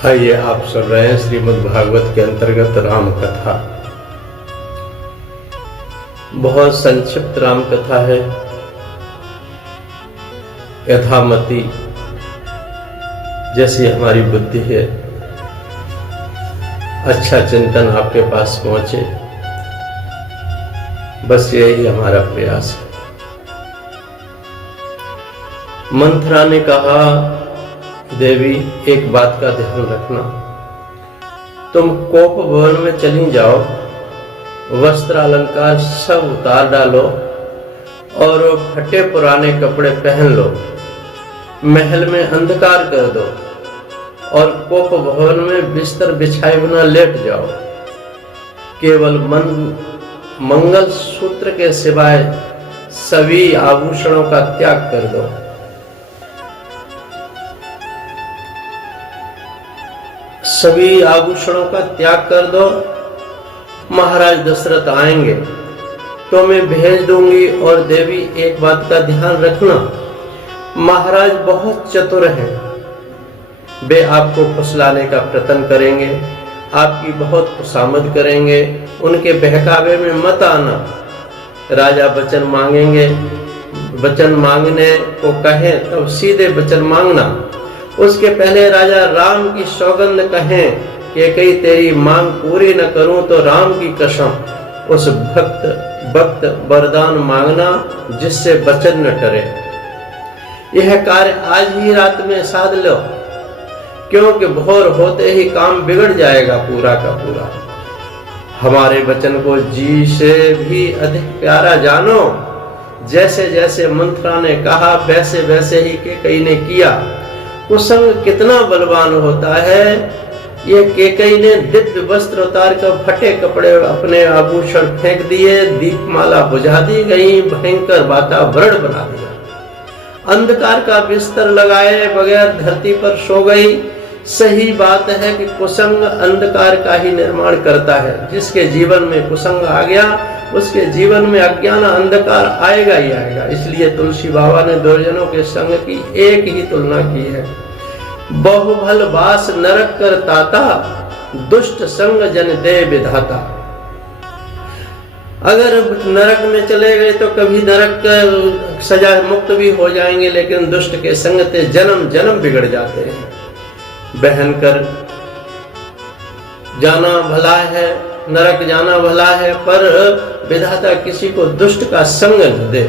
आइए आप सुन रहे हैं श्रीमद् भागवत के अंतर्गत राम कथा। बहुत संक्षिप्त राम कथा है। यथामति जैसी हमारी बुद्धि है, अच्छा चिंतन आपके पास पहुंचे, बस यही हमारा प्रयास है। मंथरा ने कहा, देवी एक बात का ध्यान रखना, तुम कोप भवन में चली जाओ, वस्त्र अलंकार सब उतार डालो और फटे पुराने कपड़े पहन लो, महल में अंधकार कर दो और कोप भवन में बिस्तर बिछाए बिना लेट जाओ। केवल मंगल सूत्र के सिवाय सभी आभूषणों का त्याग कर दो। सभी आभूषणों का त्याग कर दो। महाराज दशरथ आएंगे तो मैं भेज दूंगी। और देवी एक बात का ध्यान रखना, महाराज बहुत चतुर हैं, वे आपको फुसलाने का प्रयत्न करेंगे, आपकी बहुत खुशामद करेंगे, उनके बहकावे में मत आना। राजा वचन मांगेंगे, वचन मांगने को कहें तब सीधे वचन मांगना। उसके पहले राजा राम की सौगंध कहें कि कहीं तेरी मांग पूरी न करूं तो राम की कसम, उस भक्त वरदान मांगना जिससे वचन न टरे। यह कार्य आज ही रात में साध लो, क्योंकि भोर होते ही काम बिगड़ जाएगा पूरा का पूरा। हमारे वचन को जी से भी अधिक प्यारा जानो। जैसे जैसे मंथरा ने कहा वैसे वैसे ही केकई ने किया। कुसंग कितना बलवान होता है। ये केकई ने दिव्य वस्त्र उतार कर फटे कपड़े अपने आभूषण फेंक दिए, दीपमाला बुझा दी गई, भयंकर वातावरण बना दिया। अंधकार का बिस्तर लगाए बगैर धरती पर सो गई। सही बात है कि कुसंग अंधकार का ही निर्माण करता है। जिसके जीवन में कुसंग आ गया उसके जीवन में अज्ञान अंधकार आएगा ही आएगा। इसलिए तुलसी बाबा ने दुर्जनों के संग की एक ही तुलना की है। बहुभल वास नरक कर ताता, दुष्ट संग जन दे विधाता। अगर नरक में चले गए तो कभी नरक का सजा मुक्त भी हो जाएंगे, लेकिन दुष्ट के संग से जन्म जन्म बिगड़ जाते हैं। बहन कर जाना भला है, नरक जाना भला है, पर विधाता किसी को दुष्ट का संग न दे।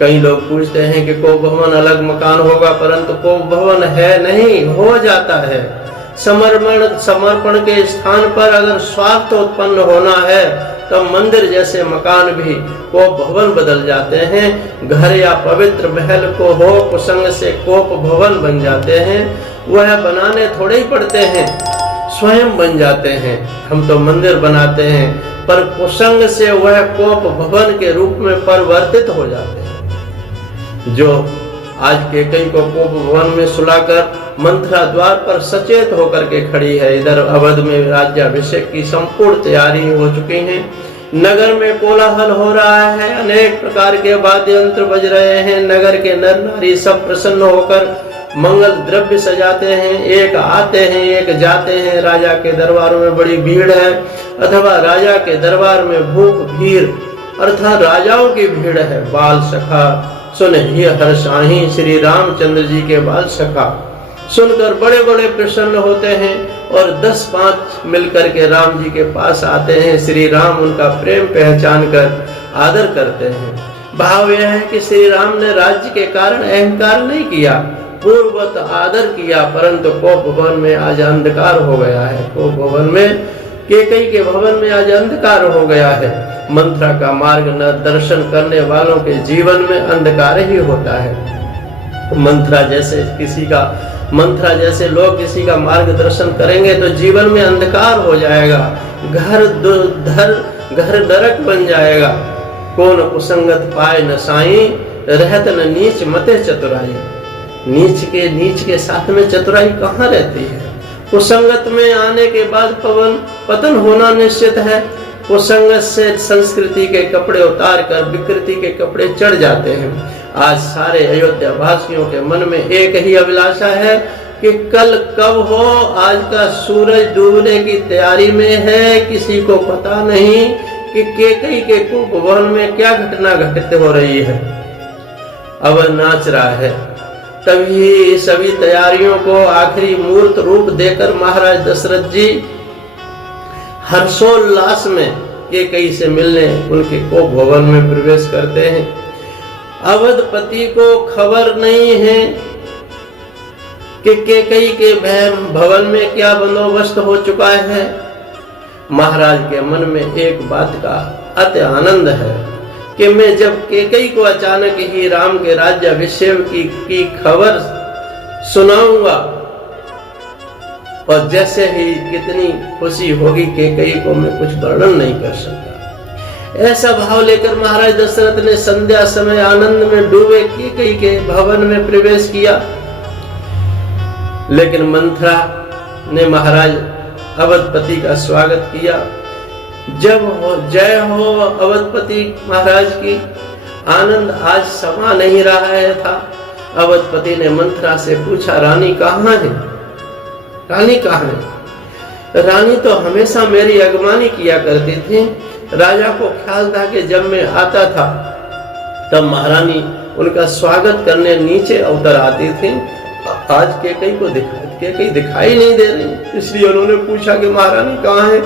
कई लोग पूछते हैं कि कोप भवन अलग मकान होगा, परंतु कोप भवन है नहीं, हो जाता है। समर्पण के स्थान पर अगर स्वार्थ उत्पन्न होना है तो मंदिर जैसे मकान भी कोप भवन बदल जाते हैं। घर या पवित्र महल को हो कुसंग से कोप भवन बन जाते हैं। वह बनाने थोड़े ही पड़ते हैं, स्वयं बन जाते हैं। हम तो मंदिर बनाते हैं, पर कुसंग से वह कोप भवन के रूप में परिवर्तित हो जाते हैं। जो आज केकई को कोप भवन में सुलाकर मंथरा द्वार पर सचेत होकर के खड़ी है। इधर अवध में राज्याभिषेक की संपूर्ण तैयारी हो चुकी है। नगर में कोलाहल हो रहा है, अनेक प्रकार के वाद्य यंत्र बज रहे हैं। नगर के नर नारी सब प्रसन्न होकर मंगल द्रव्य सजाते हैं। एक आते हैं एक जाते हैं। राजा के दरबारों में बड़ी भीड़ है, अथवा राजा के दरबार में भूख भीड़ अर्थात राजाओं की भीड़ है। बाल सखा सुन ही हर्षाही, श्री रामचंद्र जी के बाल सखा सुनकर बड़े बड़े प्रसन्न होते हैं और 10-5 मिलकर के राम जी के पास आते हैं। श्री राम उनका प्रेम पहचान कर आदर करते हैं। भाव यह है कि श्री राम ने राज्य के कारण अहंकार नहीं किया, पूर्ववत आदर किया, परंतु कोप भवन में आज अंधकार हो गया है। कोप भवन में केकई के भवन में आज अंधकार हो गया है। मंथरा का मार्ग न दर्शन करने वालों के जीवन में अंधकार ही होता है। मंथरा जैसे लोग किसी का मार्गदर्शन करेंगे तो जीवन में अंधकार हो जाएगा, घर नरक बन जाएगा। कौन कुसंगत पाए न साई, रहत न नीच मते चतुराई। नीच के साथ में चतुराई कहाँ रहती है। कुसंगत में आने के बाद पतन होना निश्चित है। कुसंगत से संस्कृति के कपड़े उतार कर विकृति के कपड़े चढ़ जाते हैं। आज सारे अयोध्या वासियों के मन में एक ही अभिलाषा है, कि कल कब हो, आज का सूरज डूबने की तैयारी में है, किसी को पता नहीं कि कैकेयी के कुंभ भवन में क्या घटना घटित हो रही है। अवध नाच रहा है। तभी सभी तैयारियों को आखिरी मूर्त रूप देकर महाराज दशरथ जी हर्षोल्लास में कैकेयी से मिलने उनके कुंभ भवन में प्रवेश करते हैं। अवधपति को खबर नहीं है कि कैकेयी के भवन में क्या बंदोबस्त हो चुका है। महाराज के मन में एक बात का अति आनंद है कि मैं जब कैकेयी को अचानक ही राम के राज्याभिषेक की खबर सुनाऊंगा और जैसे ही कितनी खुशी होगी कैकेयी को मैं कुछ वर्णन नहीं कर सकता। ऐसा भाव लेकर महाराज दशरथ ने संध्या समय आनंद में डूबे कैकेयी के भवन में प्रवेश किया। लेकिन मंथरा ने महाराज अवधपति का स्वागत किया। जब हो जय हो अवधपति महाराज की, आनंद आज समा नहीं रहा था। अवधपति ने मंथरा से पूछा, रानी कहाँ है? रानी कहाँ है? रानी तो हमेशा मेरी अगवानी किया करती थी। राजा को ख्याल था कि जब मैं आता था तब महारानी उनका स्वागत करने नीचे उतर आती थी। आज कैकेयी दिखाई नहीं दे रही, इसलिए उन्होंने पूछा कि महारानी कहाँ है?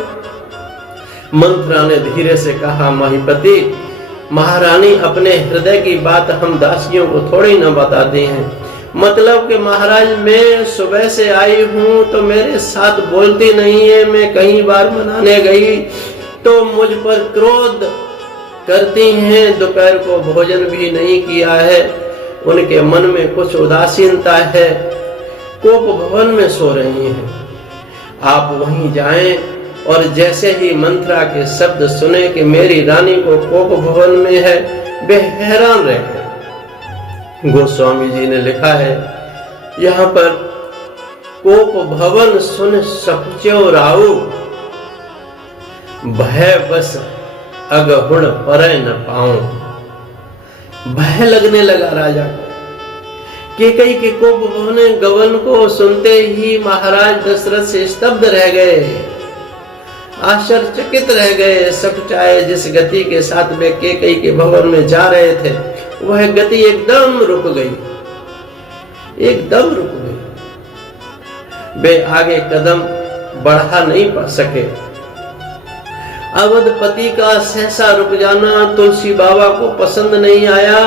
मंथरा ने धीरे से कहा, महीपति, महारानी अपने हृदय की बात हम दासियों को थोड़ी न बताते हैं। मतलब कि महाराज मैं सुबह से आई हूँ तो मेरे साथ बोलती नहीं है। मैं कई बार मनाने गई तो मुझ पर क्रोध करती हैं। दोपहर को भोजन भी नहीं किया है। उनके मन में कुछ उदासीनता है। कोप भवन में सो रही हैं। आप वहीं जाएं और जैसे ही मंथरा के शब्द सुने कि मेरी रानी को कोप भवन में है, वे हैरान रह गए। गोस्वामी जी ने लिखा है यहाँ पर, कोप भवन सुन सपचो राऊ, भय बस अगहुण परय न पाऊं। भय लगने लगा राजा को। कैकेयी के कोप भवन को सुनते ही महाराज दशरथ से स्तब्ध रह गए, आश्चर्यचकित रह गए। सकुचाए जिस गति के साथ वे कैकेयी के भवन में जा रहे थे, वह गति एकदम रुक गई, एकदम रुक गई। वे आगे कदम बढ़ा नहीं पा सके। अवधपति का सहसा रुक जाना तुलसी बाबा को पसंद नहीं आया।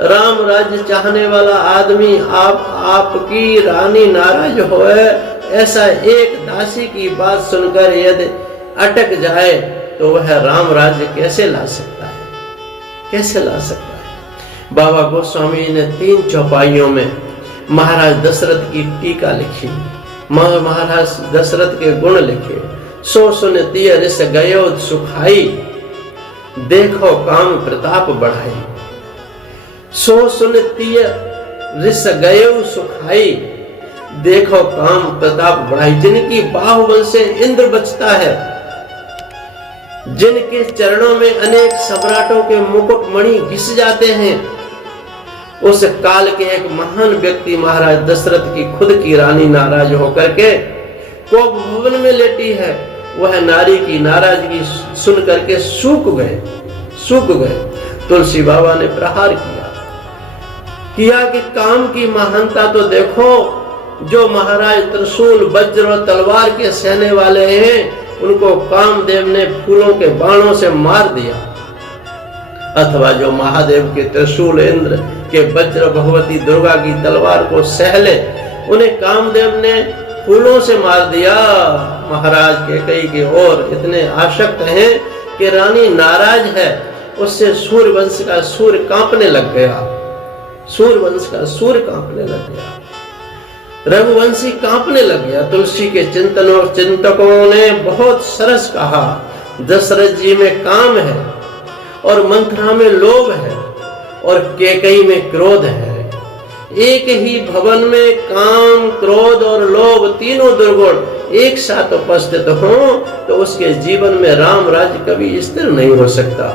राम राज्य चाहने वाला आदमी आपकी रानी नाराज होए, ऐसा एक दासी की बात सुनकर यदि अटक जाए तो वह राम राज्य कैसे ला सकता है? कैसे ला सकता है? बाबा गोस्वामी ने 3 चौपाइयों में महाराज दशरथ की टीका लिखी, महाराज दशरथ के गुण लिखे। सो सुन तिय रिस गयो सुखाई, देखो काम प्रताप बढ़ाई। सो सुन तिय रिस गयो सुखाई, देखो काम प्रताप बढ़ाई। जिनकी बाहुबल से इंद्र बचता है, जिनके चरणों में अनेक सम्राटों के मुकुट मणि घिस जाते हैं, उस काल के एक महान व्यक्ति महाराज दशरथ की खुद की रानी नाराज होकर के कोप भवन में लेटी है। वह नारी की नाराजगी सुन करके सूख गए। तुलसी बाबा ने प्रहार किया कि काम की महानता तो देखो। जो महाराज त्रिशूल वज्र और तलवार के सहने वाले हैं, उनको कामदेव ने फूलों के बाणों से मार दिया। अथवा जो महादेव के त्रिशूल, इंद्र के वज्र, भगवती दुर्गा की तलवार को सहले, उन्हें कामदेव ने फूलों से मार दिया। महाराज कैकेयी की ओर इतने आसक्त हैं कि रानी नाराज है, उससे सूर्यवंश का सूर्य कांपने लग गया। सूर्यवंश का सूर्य कांपने लग गया, रघुवंशी कांपने लग गया। तुलसी के चिंतकों ने बहुत सरस कहा, दशरथ जी में काम है और मंथरा में लोभ है और कैकेयी में क्रोध है। एक ही भवन में काम, क्रोध और लोभ तीनों दुर्गुण एक साथ उपस्थित हो तो उसके जीवन में राम राज्य कभी स्थिर नहीं हो सकता।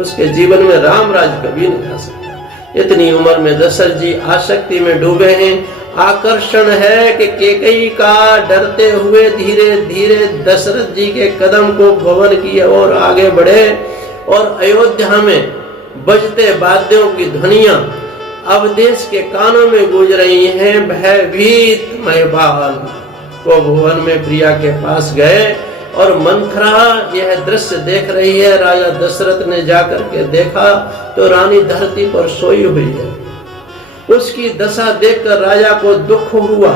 उसके जीवन में राम राज्य कभी नहीं आ सकता। इतनी उम्र में दशरथ जी आसक्ति में डूबे हैं आकर्षण है कि कैकेयी का डरते हुए धीरे धीरे दशरथ जी के कदम को भवन की ओर आगे बढ़े और अयोध्या में बजते वाद्यों की ध्वनियां अवदेश के कानों में गूंज रही हैं। भयभीत महिपाल वो भुवन में प्रिया के पास गए और मंथरा यह दृश्य देख रही है। राजा दशरथ ने जाकर के देखा तो रानी धरती पर सोई हुई है। उसकी दशा देखकर राजा को दुख हुआ।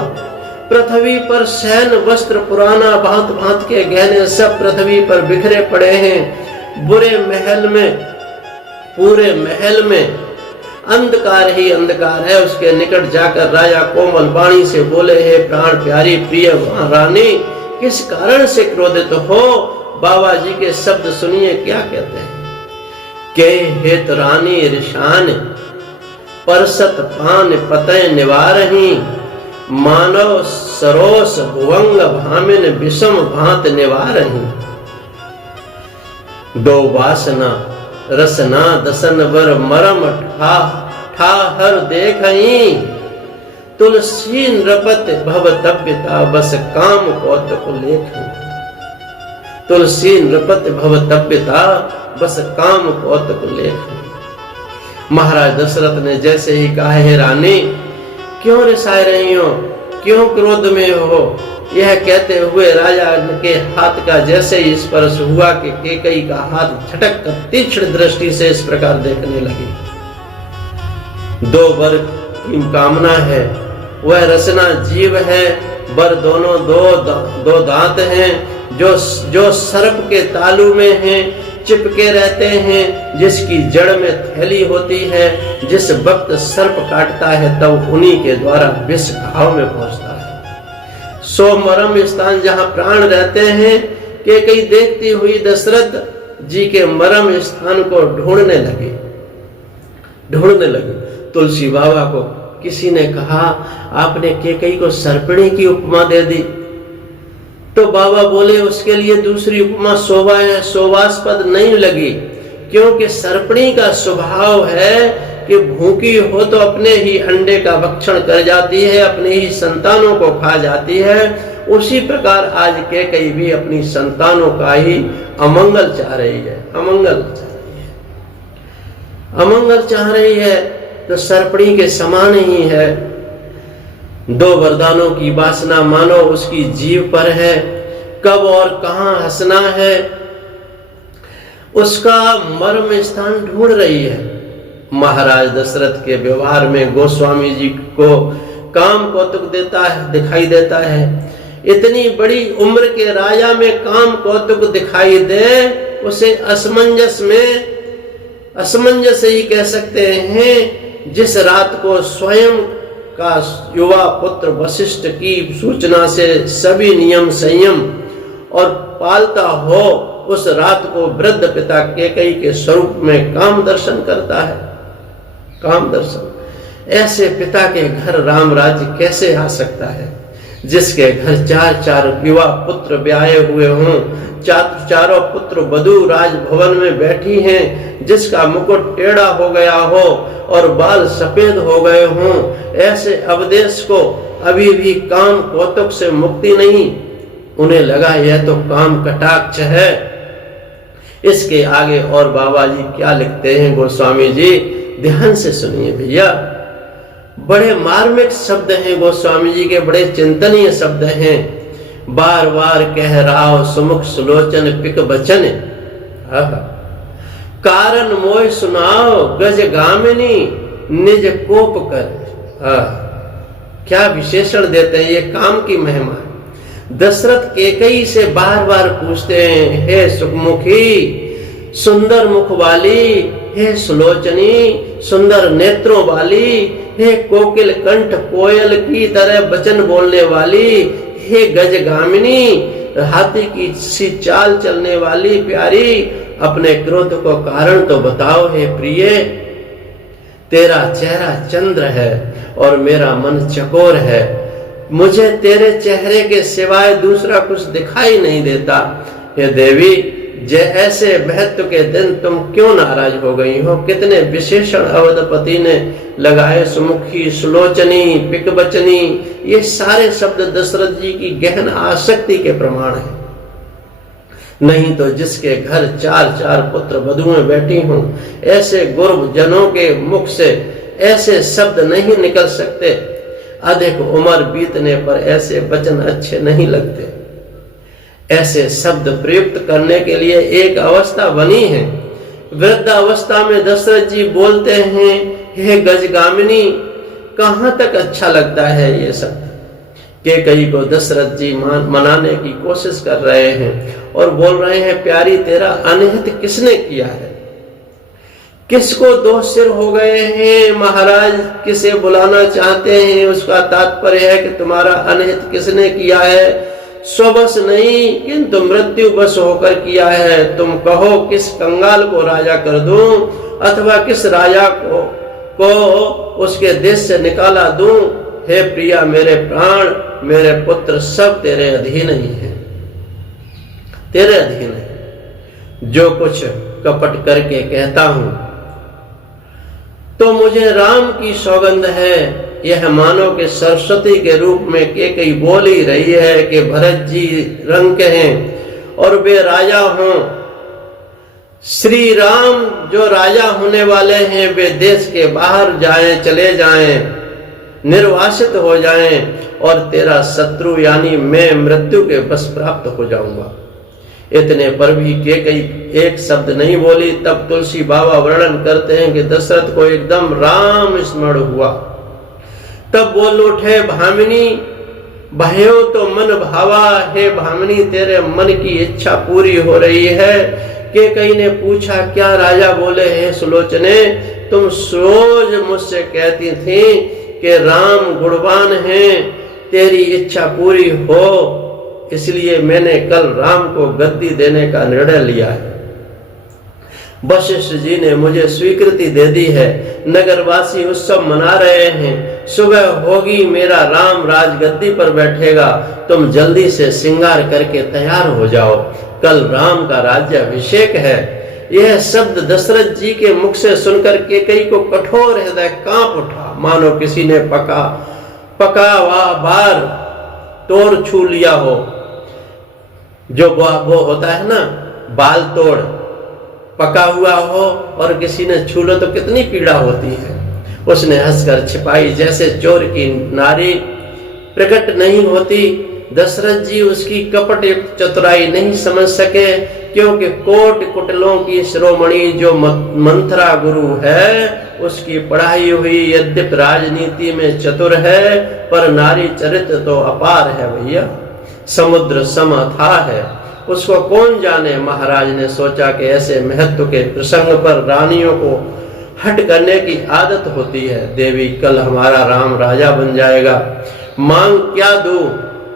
पृथ्वी पर शयन वस्त्र पुराना, भांत भांत के गहने सब पृथ्वी पर बिखरे पड़े हैं। पूरे महल में अंधकार ही अंधकार है। उसके निकट जाकर राजा कोमल वाणी से बोले, हे प्राण प्यारी प्रिय रानी, किस कारण से क्रोधित हो? बाबा जी के शब्द सुनिए क्या कहते हैं। के हेत रानी ऋषान परसत पान पतय निवारही, मानव सरोस भुवंग भामिन विषम भांत निवारही। दो वासना रसना दसन वर मरम ठा हर देखही, तुलसी नृपत भव तप्यता बस काम कौतुक लेख। तुलसी नृपत भव तप्यता बस काम कौतुक लेख। महाराज दशरथ ने जैसे ही कहा, हे रानी क्यों रिसाए रही हो, क्यों क्रोध में हो? यह कहते हुए राजा के हाथ का जैसे ही स्पर्श हुआ कि कैकेयी का हाथ झटक कर तीक्ष्ण दृष्टि से इस प्रकार देखने लगी। दो वर की कामना है, वह रचना जीव है। वर दोनों दो दांत हैं जो सर्प के तालू में हैं, चिपके रहते हैं, जिसकी जड़ में थैली होती है। जिस वक्त सर्प काटता है तब उन्हीं के द्वारा विष घाव में पहुंचता है। सो मरम स्थान जहां प्राण रहते हैं, कैकेयी देखती हुई दशरथ जी के मरम स्थान को ढूंढने लगी। तुलसी बाबा को किसी ने कहा, आपने कैकेयी को सर्पिणी की उपमा दे दी। तो बाबा बोले, उसके लिए दूसरी उपमा शोभास्पद नहीं लगी, क्योंकि सर्पिणी का स्वभाव है कि भूखी हो तो अपने ही अंडे का भक्षण कर जाती है, अपने ही संतानों को खा जाती है। उसी प्रकार आज कैकेयी भी अपनी संतानों का ही अमंगल चाह रही है, अमंगल चाह रही है। तो सर्पिणी के समान ही है। दो वरदानों की वासना मानो उसकी जीव पर है। कब और कहां हंसना है, उसका मर्म स्थान ढूंढ रही है। महाराज दशरथ के व्यवहार में गोस्वामी जी को काम कौतुक दिखाई देता है। इतनी बड़ी उम्र के राजा में काम कौतुक दिखाई दे, उसे असमंजस ही कह सकते हैं। जिस रात को स्वयं का युवा पुत्र वशिष्ठ की सूचना से सभी नियम संयम और पालता हो, उस रात को वृद्ध पिता कैकेयी के स्वरूप में काम दर्शन करता है। काम दर्शन। ऐसे पिता के घर राम राज्य कैसे आ सकता है, जिसके घर चार युवा पुत्र ब्याहे हुए हों, चारों पुत्र वधू राजभवन में बैठी हैं, जिसका मुकुट टेढ़ा हो गया हो और बाल सफेद हो गए हों। ऐसे अवदेश को अभी भी काम कौतुक से मुक्ति नहीं। उन्हें लगा यह तो काम कटाक्ष है। इसके आगे और बाबा जी क्या लिखते हैं गोस्वामी जी, ध्यान से सुनिए भैया। बड़े मार्मिक शब्द हैं गोस्वामी जी के, बड़े चिंतनीय शब्द हैं। बार बार कह राव सुमुख सुलोचन पिक बचन, कारण मोय सुनाओ गज गामिनी निज कोप कर। क्या विशेषण देते हैं, ये काम की महिमा है। दशरथ कैकेयी से बार बार पूछते हैं, हे सुखमुखी सुंदर मुख वाली, हे सुलोचनी सुंदर नेत्रों वाली, हे कोकिल कंठ कोयल की तरह वचन बोलने वाली, हे गजगामिनी हाथी की सी चाल चलने वाली प्यारी, अपने क्रोध को कारण तो बताओ हे प्रिय। तेरा चेहरा चंद्र है और मेरा मन चकोर है, मुझे तेरे चेहरे के सिवाय दूसरा कुछ दिखाई नहीं देता। हे देवी जे ऐसे महत्व के दिन तुम क्यों नाराज हो गई हो। कितने विशेषण अवधपति ने लगाए, सुमुखी, सुलोचनी, पिकबचनी, ये सारे शब्द दशरथ जी की गहन आसक्ति के प्रमाण हैं। नहीं तो जिसके घर 4-4 पुत्र वधुएं बैठी हों, ऐसे गुरुजनों के मुख से ऐसे शब्द नहीं निकल सकते। अधिक उम्र बीतने पर ऐसे वचन अच्छे नहीं लगते। ऐसे शब्द प्रयुक्त करने के लिए एक अवस्था बनी है। वृद्ध अवस्था में दशरथ जी बोलते हैं, हे गजगामिनी, कहां तक अच्छा लगता है ये शब्द। कैकेयी को दशरथ जी मनाने की कोशिश कर रहे हैं और बोल रहे हैं, प्यारी तेरा अनहित किसने किया है। किसको 2 सिर हो गए हैं, महाराज किसे बुलाना चाहते हैं, उसका तात्पर्य है कि तुम्हारा अनहित किसने किया है। स्वबस नहीं किंतु मृत्यु बस होकर किया है। तुम कहो किस कंगाल को राजा कर दूं अथवा किस राजा को उसके देश से निकाला दूं। हे प्रिया, मेरे प्राण, मेरे पुत्र सब तेरे अधीन ही हैं, तेरे अधीन है। जो कुछ कपट करके कहता हूं तो मुझे राम की सौगंध है। यह मानो कि सरस्वती के रूप में कैकेयी बोल ही रही है कि भरत जी रंग के हैं और वे राजा हों। श्री राम जो राजा होने वाले हैं, वे देश के बाहर जाएं, चले जाएं, निर्वासित हो जाएं और तेरा शत्रु यानी मैं मृत्यु के बस प्राप्त हो जाऊंगा। इतने पर भी कैकेयी एक शब्द नहीं बोली। तब तुलसी बाबा वर्णन करते हैं कि दशरथ को एकदम राम स्मरण हुआ। तब बोल उठे, भामिनी भयो तो मन भावा। हे भामिनी, तेरे मन की इच्छा पूरी हो रही है। कैकेयी ने पूछा, क्या राजा बोले हैं सुलोचने। तुम रोज मुझसे कहती थी कि राम गुणवान हैं, तेरी इच्छा पूरी हो, इसलिए मैंने कल राम को गद्दी देने का निर्णय लिया है। वशिष्ठ जी ने मुझे स्वीकृति दे दी है। नगरवासी उत्सव मना रहे हैं। सुबह होगी, मेरा राम राजगद्दी पर बैठेगा। तुम जल्दी से श्रृंगार करके तैयार हो जाओ, कल राम का राज्याभिषेक है। यह शब्द दशरथ जी के मुख से सुनकर कैकेयी को कठोर हृदय कांप उठा, मानो किसी ने पका हुआ बार तोड़ छू लिया हो। जो वो होता है ना, बाल तोड़ पका हुआ हो और किसी ने छू लो तो कितनी पीड़ा होती है। उसने हंसकर छिपाई, जैसे चोर की नारी प्रकट नहीं होती। दशरथ जी उसकी कपट चतुराई नहीं समझ सके, क्योंकि कोट कुटलों की शिरोमणि जो मंथरा गुरु है, उसकी पढ़ाई हुई यद्यपि राजनीति में चतुर है, पर नारी चरित्र तो अपार है भैया, समुद्र सम अथाह है। उसको कौन जाने। महाराज ने सोचा कि ऐसे महत्व के प्रसंग पर रानियों को हट करने की आदत होती है। देवी, कल हमारा राम राजा बन जाएगा, मांग क्या दूं,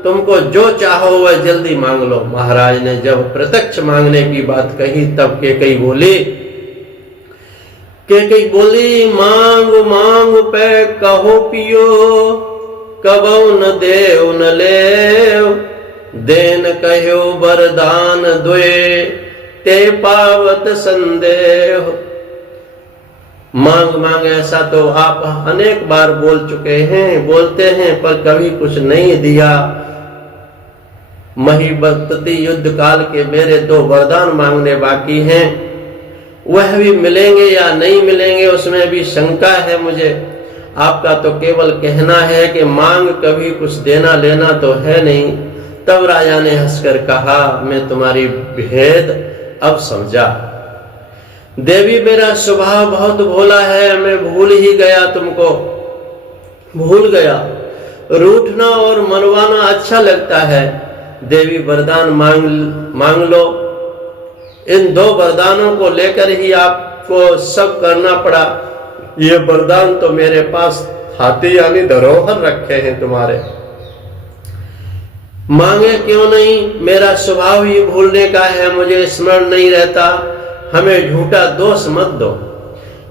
तुमको जो चाहो वह जल्दी मांग लो। महाराज ने जब प्रत्यक्ष मांगने की बात कही तब कैकेयी बोली, मांग मांग पे कहो पियो, कबौ न देव न लेव, देन कहो वरदान द्वे, ते पावत संदेह। मांग मांग ऐसा तो आप अनेक बार बोल चुके हैं, बोलते हैं, पर कभी कुछ नहीं दिया। महिबती युद्ध काल के मेरे 2 वरदान मांगने बाकी हैं, वह भी मिलेंगे या नहीं मिलेंगे उसमें भी शंका है मुझे। आपका तो केवल कहना है कि मांग, कभी कुछ देना लेना तो है नहीं। तब राजा ने हंसकर कहा, मैं तुम्हारी भेद अब समझा। देवी, मेरा स्वभाव बहुत भोला है, मैं भूल ही गया, तुमको भूल गया। रूठना और मनवाना अच्छा लगता है। देवी, वरदान मांग लो। इन 2 वरदानों को लेकर ही आपको सब करना पड़ा। ये वरदान तो मेरे पास हाथी यानी धरोहर रखे हैं तुम्हारे। मांगे क्यों नहीं, मेरा स्वभाव ही भूलने का है, मुझे स्मरण नहीं रहता। हमें झूठा दोष मत दो,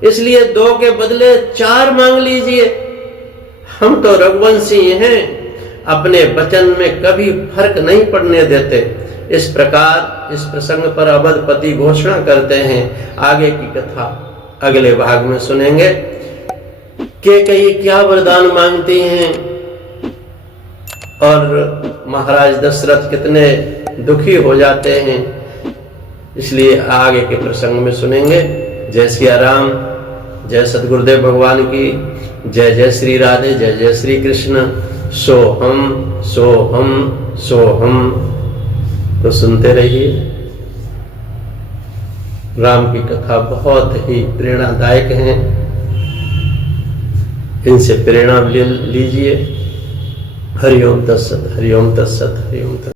इसलिए 2 के बदले 4 मांग लीजिए। हम तो रघुवंशी हैं, अपने वचन में कभी फर्क नहीं पड़ने देते। इस प्रकार इस प्रसंग पर अवधपति घोषणा करते हैं। आगे की कथा अगले भाग में सुनेंगे। कैकेयी क्या वरदान मांगती हैं और महाराज दशरथ कितने दुखी हो जाते हैं, इसलिए आगे के प्रसंग में सुनेंगे। जय सिया राम, जय सद्गुरुदेव भगवान की, जय जय श्री राधे, जय जय श्री कृष्ण। सोहम सोहम सोहम। तो सुनते रहिए। राम की कथा बहुत ही प्रेरणादायक है, इनसे प्रेरणा लीजिए। हरिओम तत्सत, हरिओम तत्सत, हरिओम तत्सत।